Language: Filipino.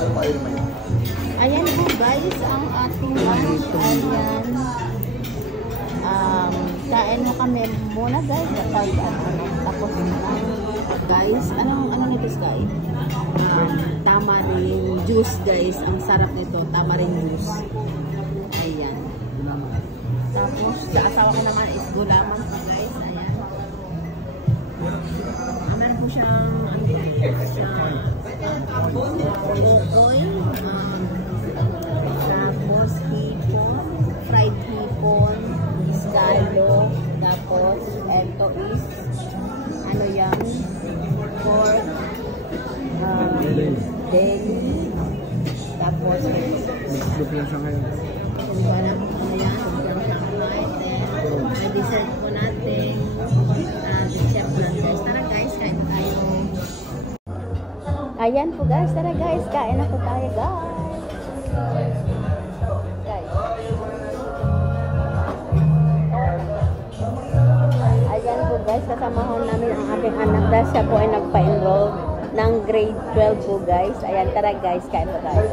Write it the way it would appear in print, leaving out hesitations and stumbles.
Ayan po guys, ang ating lunch. Ayan. Kain mo kami muna guys. Tapos guys, ano nito guys? Tamarind juice guys. Ang sarap nito, tamarind juice. Ayan. Tapos sa asawa ko naman is gulaman pa guys. Ayan. Meron po siyang oil, tapos hipon, fried hipon, isgalo, tapos ito is ano yan, pork, deli, tapos may dessert po natin. Chef lang guys. Tara guys, kain na tayo. Ayan po guys, tara guys, kain na po tayo guys. Ayan po guys, kasamahan namin ang aking anak dahil siya po ay nagpa-enroll ng grade 12 po guys. Ayan, tara guys, kain po tayo.